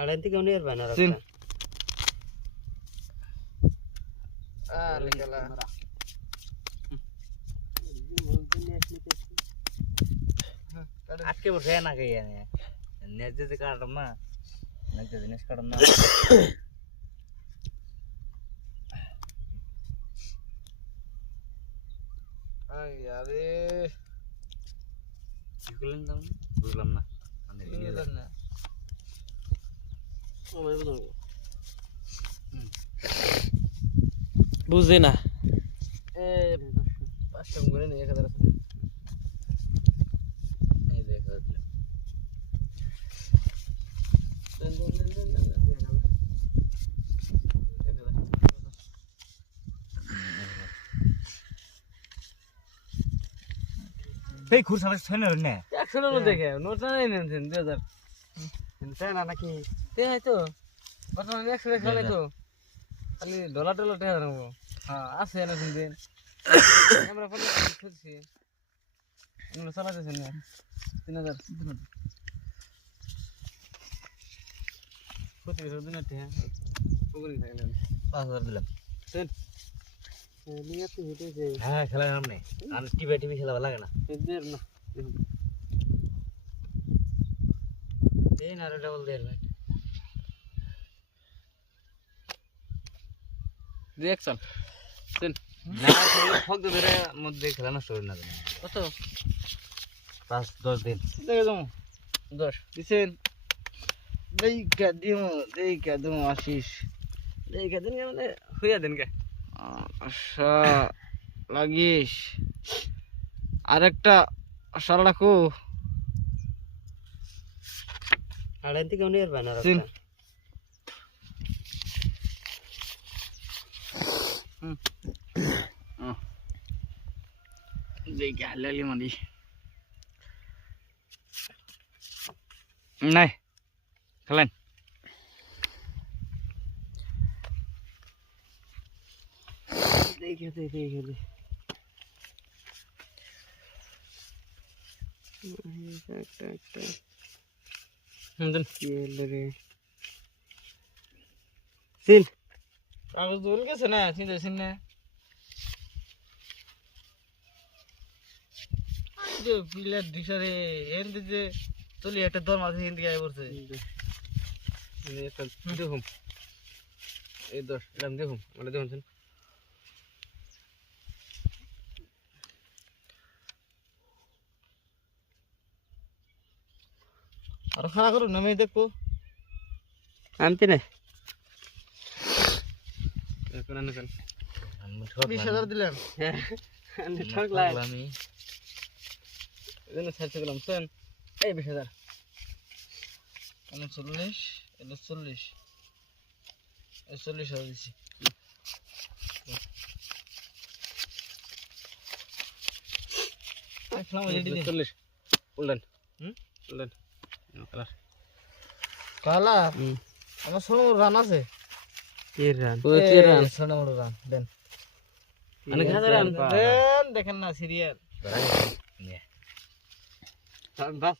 আড়াই থেকে উনি পায় না তিন। আরে গেলা আজকে বসে না খাই আমি নেট যদি কাটম বুঝে না পাঁচটা করে নিয়ে এক হাজার আছে এই খুরসালে ছয় না রে না 100 দেখে নোট না নেন 2000 তাই না নাকি? তে হয় তো। বর্তমানে একশো হ্যাঁ, তো। হ্যাঁ। খালি ডলার ডলার টাকা ধরবো। হ্যাঁ আছে না শুনবেন আমরা আমরা চালাতেছেন না। তিন হাজার। প্রতি বছর দিন আটটি হ্যাঁ পুকুরি হ্যাঁ খেলা নাম টিভি টিভি খেলা লাগে না। এই না রে ডাবল দেড় ভাই রিয়াকশন না ফক ধরে মধ্যে খেলা নষ্ট করে না। কত? পাঁচ দশ দিন। দেখে যাব। দশ। দিছেন। দেখা দিও দেখা দিও আশিস। দেখা দিন মানে হইয়া দিন কে আশা লাগিস। আরেকটা আশা রাখো। আড়াই থেকে উনি পায় না। দেখা হালালি মারি নাই। খেলেন। দেখে দে দেখে একটা একটা। সিন কাগজ দূর গেছে না চিন্তা সিন না পিলার দিশারে এর দিতে চলি একটা দর মাঝে হিন্দি গায়ে পড়ছে দেখুন এই দশ দেখুন মানে দেখুন আর খাওয়া করুন আমি দেখব। আনতে না। আমি বিশ। হাজার দিলাম আমি ঠকলামই। এজন্য ছাড়তে গেলাম। শোন এই বিশ হাজার। চল্লিশ এনে চল্লিশ। চল্লিশ হাজার দিচ্ছি চল্লিশ উল্লেন হুম? উল্লেন কালা আমার ষোলো রান আছে। কি রান? এই ষোলো রান দেন। মানে রান দেন দেখেন না সিরিয়াল বাস